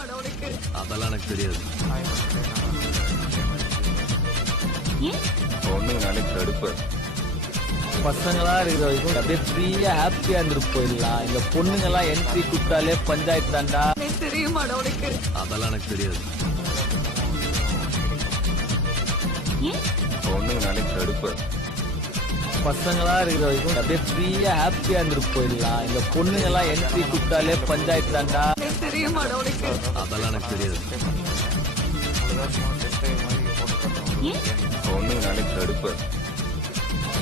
தெரியுமாடா உனக்கு? அதெல்லாம் எனக்கு தெரியாது. பொண்ணுங்கனாலே கடுப்பு. பசங்களா இருக்கிற வரைக்கும் அப்படியே ஃப்ரீயா ஹாப்பியா இருந்துட்டு போயிடலாம். இந்த பொண்ணுங்கெல்லாம் என்ட்ரி கொடுத்தாலே பஞ்சாயத்து தாண்டா. தெரியுமாடா உனக்கு? அதெல்லாம் எனக்கு தெரியாது. பொண்ணுங்கனாலே கடுப்பு. பசங்களா இருக்கிற வரைக்கும் அப்படியே ஃப்ரீயா ஹாப்பியா இருந்துட்டு போயிடலாம். இந்த பொண்ணுங்கெல்லாம் என்ட்ரி கொடுத்தாலே பஞ்சாயத்து தாண்டா. தெரியுமாடா உனக்கு? அதெல்லாம் எனக்கு தெரியாது. பொண்ணுங்கனாலே கடுப்பு.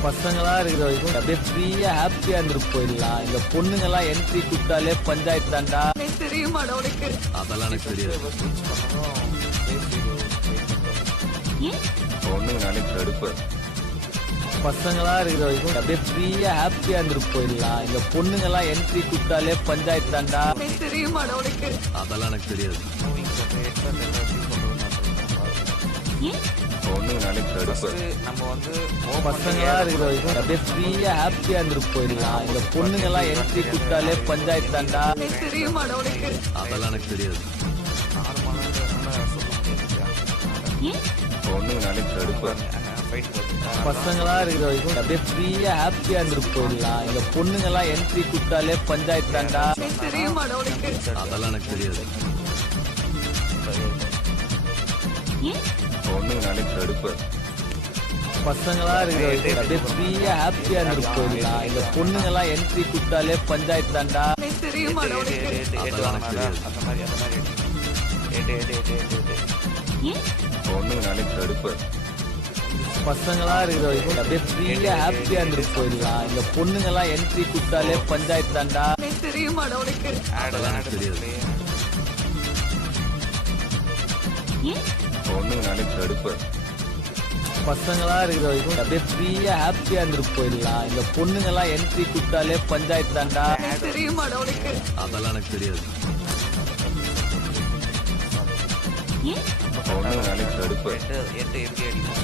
பசங்களா இருக்கிற வரைக்கும் அப்படியே ஃப்ரீயா ஹாப்பியா இருந்துட்டு போயிடலாம். இந்த பொண்ணுங்கெல்லாம் என்ட்ரி கொடுத்தாலே பஞ்சாயத்து தாண்டா. தெரியுமாடா உனக்கு? அதெல்லாம் எனக்கு தெரியாது. பொண்ணுங்கனாலே கடுப்பு. பசங்களா இருக்கிற வரைக்கும் அப்படியே ஃப்ரீயா ஹாப்பியா இருந்துட்டு போயிடலாம். இந்த பொண்ணுங்கெல்லாம் என்ட்ரி கொடுத்தாலே பஞ்சாயத்து தாண்டா. தெரியுமாடா உனக்கு? அதெல்லாம் எனக்கு தெரியாது. பொண்ணுங்கனாலே கடுப்பு. நம்ம வந்து பசங்களா இருக்கிற வரைக்கும் அப்படியே ஃப்ரீயா ஹாப்பியா இருந்துட்டு போயிடலாம். இந்த பொண்ணுங்கெல்லாம் என்ட்ரி கொடுத்தாலே பஞ்சாயத்து தாண்டா. தெரியுமாடா உனக்கு? அதெல்லாம் எனக்கு தெரியாது. பொண்ணுங்கனாலே கடுப்பு. பசங்களா இருக்கிற வரைக்கும் அப்படியே ஃப்ரீயா ஹாப்பியா இருந்துட்டு போயிடலாம். இந்த பொண்ணுங்கெல்லாம் என்ட்ரி கொடுத்தாலே பஞ்சாயத்து தாண்டா. தெரியுமாடா உனக்கு? அதெல்லாம் எனக்கு தெரியாது. பொண்ணுங்கனாலே கடுப்பு. பசங்களா இருக்கிற வரைக்கும் அப்படியே ஃப்ரீயா ஹாப்பியா இருந்துட்டு போயிடலாம். இந்த பொண்ணுங்கெல்லாம் என்ட்ரி கொடுத்தாலே பஞ்சாயத்து தாண்டா. தெரியுமாடா உனக்கு? அந்த மாதிரி பொண்ணுங்கனாலே கடுப்பு. பசங்களா இருக்கிற வரைக்கும் அப்படியே ஃப்ரீயா ஹாப்பியா இருந்துட்டு போயிடலாம். இந்த பொண்ணுங்கெல்லாம் என்ட்ரி கொடுத்தாலே பஞ்சாயத்து தாண்டா. தெரியுமாடா உனக்கு? அதெல்லாம் எனக்கு தெரியாது. பொண்ணுங்கனாலே கடுப்பு. பசங்களா இருக்கிற வரைக்கும் அப்படியே ஃப்ரீயா ஹாப்பியா இருந்துட்டு போயிடலாம். இந்த பொண்ணுங்கெல்லாம் என்ட்ரி கொடுத்தாலே பஞ்சாயத்து தாண்டா. தெரியுமாடா உனக்கு? அதெல்லாம் எனக்கு தெரியாது. பொண்ணுங்கனாலே கடுப்பு.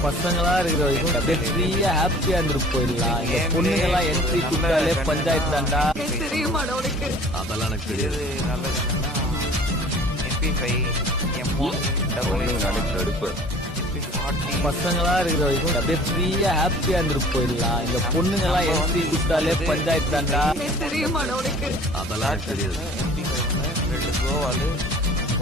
பசங்களா இருக்கிற வரைக்கும் அப்படியே ஃப்ரீயா ஹாப்பியா இருந்துட்டு போயிடலாம். இந்த பொண்ணுங்கெல்லாம் என்ட்ரி கொடுத்தாலே பஞ்சாயத்து தாண்டா. தெரியுமாடா உனக்கு? அதெல்லாம் எனக்கு தெரியாது. நல்லது என்னன்னா MP5 M1 பொண்ணுங்கனாலே கடுப்பு. MP40 பசங்களா இருக்கிற வரைக்கும் அப்படியே ஃப்ரீயா ஹாப்பியா இருந்துட்டு போயிடலாம். இந்த பொண்ணுங்கெல்லாம் என்ட்ரி கொடுத்தாலே பஞ்சாயத்து தாண்டா. தெரியுமாடா உனக்கு? அதெல்லாம் எனக்கு தெரியாது. MP5 2 க்ளோவாலு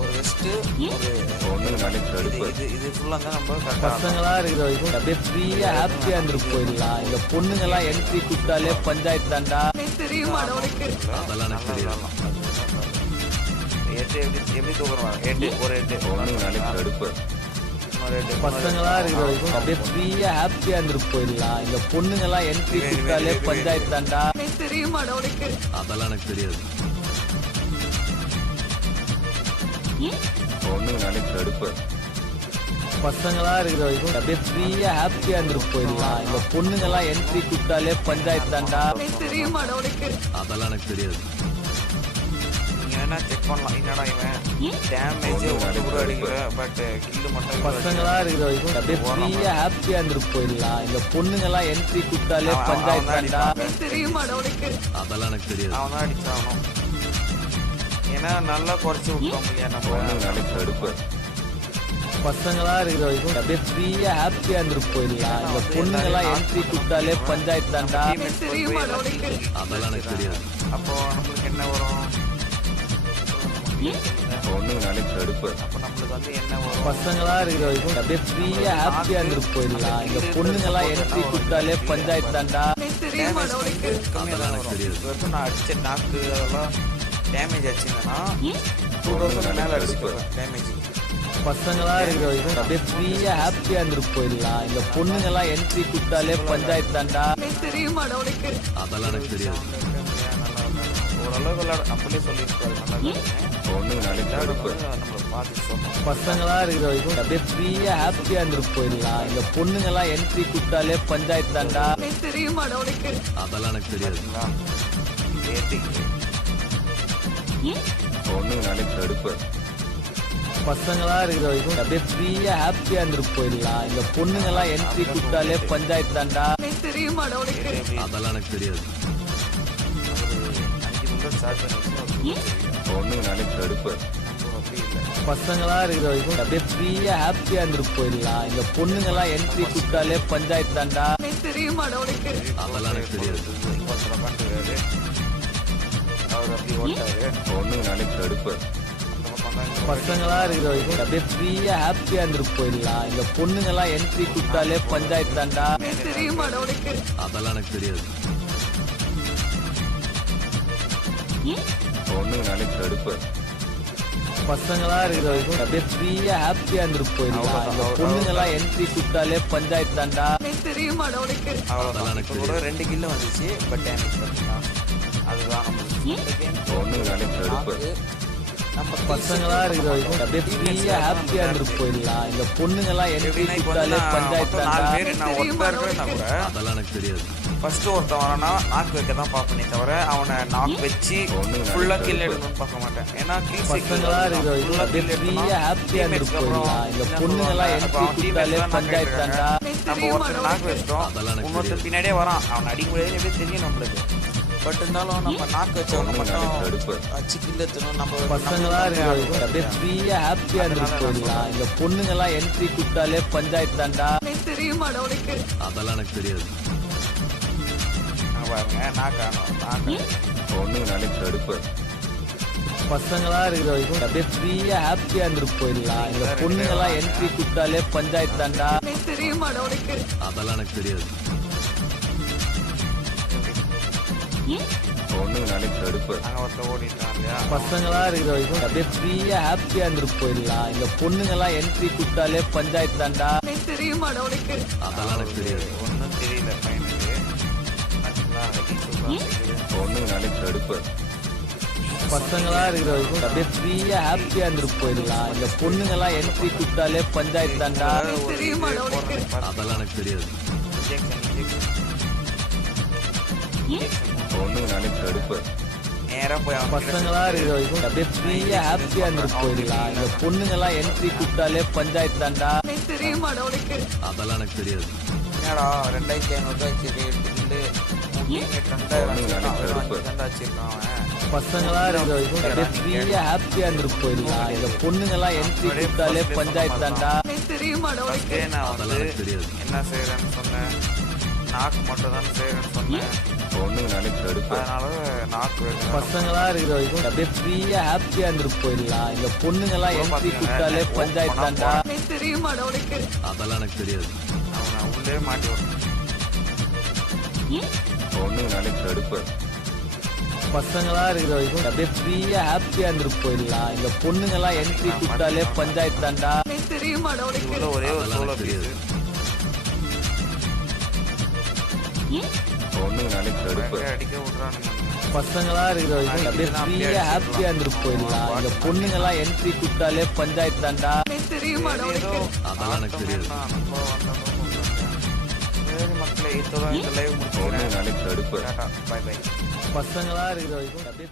ஒரு வெஸ்ட் ஒரு பொண்ணுங்கனாலே கடுப்பு. இது ஃபுல்லா தான் நம்ம கரெக்டா பசங்களா இருக்கிற வரைக்கும் அப்படியே ஃப்ரீயா ஹாப்பியா இருந்துட்டு போயிடலாம். இந்த பொண்ணுங்கெல்லாம் என்ட்ரி கொடுத்தாலே பஞ்சாயத்து தாண்டா. தெரியுமாடா உனக்கு? அதெல்லாம் எனக்கு தெரியாது. எப்படி தூக்குறோம் 8 ஒரு 8 பொண்ணுங்கனாலே கடுப்பு. பசங்களா இருக்கிற வரைக்கும் அப்படியே ஃப்ரீயா ஹாப்பியா இருந்துட்டு போயிடலாம். இந்த பொண்ணுங்கெல்லாம் என்ட்ரி கொடுத்தாலே பஞ்சாயத்து தாண்டா. தெரியுமாடா உனக்கு? அதெல்லாம் எனக்கு தெரியாது. பொண்ணுங்கனாலே கடுப்பு. பசங்களா இருக்கிற வரைக்கும் அப்படியே ஃப்ரீயா ஹாப்பியா இருந்துட்டு போயிடலாம். இந்த பொண்ணுங்கெல்லாம் என்ட்ரி கொடுத்தாலே பஞ்சாயத்து தாண்டா. தெரியுமாடா உனக்கு? அதெல்லாம் எனக்கு தெரியாது. நீங்க வேணா செக் பண்ணலாம் என்னடா இவன் டேமேஜ் ஒன்று கூட அடிக்கல பட் கில்லு மட்டும் பசங்களா இருக்கிற வரைக்கும் அப்படியே ஃப்ரீயா ஹாப்பியா இருந்துட்டு போயிடலாம். இந்த பொண்ணுங்கெல்லாம் என்ட்ரி கொடுத்தாலே பஞ்சாயத்து தாண்டா. தெரியுமாடா உனக்கு? அதெல்லாம் எனக்கு தெரியாது. அவன் தான் அடிச்சாகணும் ஏன்னா நல்லா குறைச்சி விட்டோம் இல்லையா நம்ம பொண்ணுங்கனாலே கடுப்பு. பசங்களா இருக்கிற வரைக்கும் அப்படியே ஃப்ரீயா ஹாப்பியா இருந்துட்டு போயிடலாம். இந்த பொண்ணுங்கெல்லாம் என்ட்ரி கொடுத்தாலே பஞ்சாயத்து தாண்டா. தெரியுமாடா உனக்கு? அதெல்லாம் எனக்கு தெரியாது. அப்போ நம்மளுக்கு என்ன வரும் பொண்ணுங்கனாலே கடுப்பு. அப்போ நம்மளுக்கு வந்து என்ன வரும் பசங்களா இருக்கிற வரைக்கும் அப்படியே ஃப்ரீயா ஹாப்பியா இருந்துட்டு போயிடலாம். இந்த பொண்ணுங்கெல்லாம் என்ட்ரி கொடுத்தாலே பஞ்சாயத்து தாண்டா. தெரியுமாடா உனக்கு? கம்மியாக தான் வரும் இது வரைக்கும் நான் அடிச்ச நாக்கு அதெல்லாம் டேமேஜ் ஆச்சுங்கன்னா 2000 மேலே அடிச்சுக்குவேன் டேமேஜ் பசங்களா இருக்கிற வரைக்கும் அப்படியே ஃப்ரீயா ஹாப்பியா இருந்துட்டு போயிடலாம். இந்த பொண்ணுங்கெல்லாம் என்ட்ரி கொடுத்தாலே பஞ்சாயத்து தாண்டா. தெரியுமாடா உனக்கு? அதெல்லாம் எனக்கு தெரியாது. ஓரளவு விளையாட நம்மளே சொல்லியிருக்காரு நல்லா பொண்ணுங்கனாலே கடுப்பு. நம்மளை பார்த்து சொன்னோம் பசங்களா இருக்கிற வரைக்கும் அப்படியே ஃப்ரீயா ஹாப்பியா இருந்துட்டு போயிடலாம். இந்த பொண்ணுங்கெல்லாம் என்ட்ரி கொடுத்தாலே பஞ்சாயத்து தாண்டா. தெரியுமாடா உனக்கு? அதெல்லாம் எனக்கு தெரியாது. பொண்ணுங்கனாலே கடுப்பு. பசங்களா இருக்கிற வரைக்கும் அப்படியே ஃப்ரீயா ஹாப்பியா இருந்துட்டு போயிடலாம். இந்த பொண்ணுங்கெல்லாம் என்ட்ரி கொடுத்தாலே பஞ்சாயத்து தாண்டா. தெரியுமாடா உனக்கு? அதெல்லாம் எனக்கு தெரியாது. ஒரு 5 நிமிஷம் ஸ்டார்ட் பண்ணி பொண்ணுங்கனாலே கடுப்பு. அப்படி இல்லை பசங்களா இருக்கிற வரைக்கும் அப்படியே ஃப்ரீயா ஹாப்பியா இருந்துட்டு போயிடலாம். இந்த பொண்ணுங்கெல்லாம் என்ட்ரி கொடுத்தாலே பஞ்சாயத்து தாண்டா. தெரியுமாடா உனக்கு அதெல்லாம் எனக்கு தெரியாது. பக்கத்துல உட்காந்துருக்காரு. அவர் அப்படி ஓட்டாரு. பொண்ணுங்க நானே தடுப்பு. அந்த பக்கம் தான் இந்த பசங்களா இருக்கிற வரைக்கும் அப்படியே ஃப்ரீயா ஹாப்பியா இருந்துட்டு போயிடலாம். இந்த பொண்ணுங்கெல்லாம் என்ட்ரி கொடுத்தாலே பஞ்சாயத்து தாண்டா. தெரியுமாடா உனக்கு அதெல்லாம் எனக்கு தெரியாது. பொண்ணுங்க நானே தடுப்பு. பசங்களா இருக்கிற வரைக்கும் அப்படியே ஃப்ரீயா ஹாப்பியா இருந்துட்டு போயிடலாம். இந்த பொண்ணுங்கெல்லாம் என்ட்ரி கொடுத்தாலே பஞ்சாயத்து தாண்டா. தெரியுமாடா உனக்கு அவ்வளோதான். இப்போ கூட 2 கில்லு வந்துச்சு. பட் டேமேஜ் பார்த்தீங்கன்னா அதுதான் நம்மளுக்கு இந்த கேம். பொண்ணுங்க நானே தடுப்பு. நம்ம பசங்களா இருக்கிற வரைக்கும் அப்படியே ஃப்ரீயா ஹாப்பியா இருந்துட்டு போயிடலாம். இந்த பொண்ணுங்கெல்லாம் என்ட்ரி எப்படின்னா இப்போ கொடுத்தாலே வந்து பஞ்சாயத்து மொத்தம் 4 தாண்டா. பேர் நான் ஒருத்தா இருக்கிறேன்னா கூட அதெல்லாம் எனக்கு தெரியாது. ஃபர்ஸ்ட் ஒருத்தன் வரானா நாக்கு வைக்க தான் பார்ப்பனே தவிர அவனை நாக்கு வச்சு ஃபுல்லா கில் எடுக்கணும்னு பார்க்க மாட்டேன். ஏன்னா கில் பசங்களா இருக்கிற வரைக்கும் அப்படியே ஃப்ரீயா ஹாப்பியா இருந்துட்டு போயிடலாம். இந்த பொண்ணுங்கெல்லாம் என்ட்ரி கொடுத்தாலே பஞ்சாயத்து தாண்டா. நம்ம ஒருத்தர் நாக்கு வச்சிட்டோம், இன்னொருத்தர் பின்னாடியே வரான். அவன் அடிக்க முடியாது எப்படி தெரியும் நம்மளுக்கு. பட் இருந்தாலும் நம்ம நாக்கு வச்சவங்க மட்டும் அச்சு கில் எடுத்துணும். நம்ம பசங்களா இருக்கிற வரைக்கும் அப்படியே ஃப்ரீயா ஹாப்பியா இருந்துட்டு போயிடலாம். இந்த பொண்ணுங்கெல்லாம் என்ட்ரி கொடுத்தாலே பஞ்சாயத்து தாண்டா. தெரியுமாடா உனக்கு அதெல்லாம் எனக்கு தெரியாது. பாருங்க நாக்கானோம் நாக்கு பொண்ணுங்க நானே தடுப்பு. பசங்களா இருக்கிற வரைக்கும் அப்படியே ஃப்ரீயா ஹாப்பியா இருந்துட்டு போயிடலாம். இந்த பொண்ணுங்கெல்லாம் என்ட்ரி கொடுத்தாலே பஞ்சாயத்து தாண்டா. தெரியுமாடா உனக்கு அதெல்லாம் எனக்கு தெரியாது. பொண்ணுங்க நானே தடுப்பு. அங்கே ஒருத்தர் ஓடிட்டான் இல்லையா. பசங்களா இருக்கிற வரைக்கும் அப்படியே ஃப்ரீயா ஹாப்பியா இருந்துட்டு போயிடலாம். இந்த பொண்ணுங்கெல்லாம் என்ட்ரி கொடுத்தாலே பஞ்சாயத்து தாண்டா. தெரியுமாடா உனக்கு அதெல்லாம் எனக்கு தெரியாது. ஒன்றும் தெரியல பையனுக்கு. பார்த்தீங்களா வெட்டி சூப்பராக செய்யுது. பொண்ணுங்க நானே தடுப்பு. பசங்களா இருக்கிற வரைக்கும் அப்படியே ஃப்ரீயா ஹாப்பியா இருந்துட்டு போயிடலாம். இந்த பொண்ணுங்கெல்லாம் என்ட்ரி கொடுத்தாலே பஞ்சாயத்து தாண்டா. தெரியுமாடா உனக்கு அதெல்லாம் எனக்கு தெரியாது. பொண்ணுங்க நானே தடுப்பு. நேராக போய் அவன் பசங்களா இருக்கிற வரைக்கும் அப்படியே ஃப்ரீயா ஹாப்பியா இருந்துட்டு போயிடலாம். இந்த பொண்ணுங்கெல்லாம் என்ட்ரி கொடுத்தாலே பஞ்சாயத்து தாண்டா. தெரியுமாடா உனக்கு அதெல்லாம் எனக்கு தெரியாது. என்னடா 2500 வச்சிருக்கேன். 2000 வச்சிருக்கான் அவன். பசங்களா இருக்கிற வரைக்கும் அப்படியே ஃப்ரீயா ஹாப்பியா இருந்துட்டு போயிடலாம். இந்த பொண்ணுங்கெல்லாம் என்ட்ரி கொடுத்தாலே பஞ்சாயத்து தாண்டா. தெரியுமாடா உனக்கு ஃபர்ஸ்டே நான் வந்து அதெல்லாம் எனக்கு தெரியாது. என்ன செய்யறேன்னு சொன்னேன். நாக்கு மட்டும் தான் செய்யறேன்னு சொன்னேன். பொண்ணுங்க நானே தடுப்பு. அதனால நாக்கு வைக்கணும். பசங்களா இருக்கிற வரைக்கும் அப்படியே ஃப்ரீயா ஹாப்பியா இருந்துட்டு போயிடலாம். இந்த பொண்ணுங்கெல்லாம் என்ட்ரி கொடுத்தாலே பஞ்சாயத்து தாண்டா. தெரியுமாடா உனக்கு அதெல்லாம் எனக்கு தெரியாது. அவனை உள்ளே மாட்டி விடணும். பொண்ணுங்க நானே தடுப்பு. பசங்களா இருக்கிற வரைக்கும் அப்படியே ஃப்ரீயா ஹாப்பியா இருந்துட்டு போயிடலாம். இந்த பொண்ணுங்கெல்லாம் என்ட்ரி கொடுத்தாலே பஞ்சாயத்து தாண்டா. தெரியுமாடா உனக்கு உள்ள ஒரே ஒரு சோலோ பீஸ். பொண்ணுங்க நானே தடுப்பு. அடிக்க விடுறானுங்க. பசங்களா இருக்கிற வரைக்கும் அப்படியே ஃப்ரீயா ஹாப்பியா இருந்துட்டு போயிடலாம். இந்த பொண்ணுங்கெல்லாம் என்ட்ரி கொடுத்தாலே பஞ்சாயத்து தாண்டா. தெரியுமாடா ஏதோ உனக்கு அதெல்லாம் எனக்கு தெரியாது. நம்ம வந்தோம். சரி மக்களே, இதோட இந்த லைவ் பொண்ணுங்க முடிச்சுக்கிறேன். நானே தடுப்பு. Tata, bye bye. பசங்களா இருக்கிற வரைக்கும் அப்படியே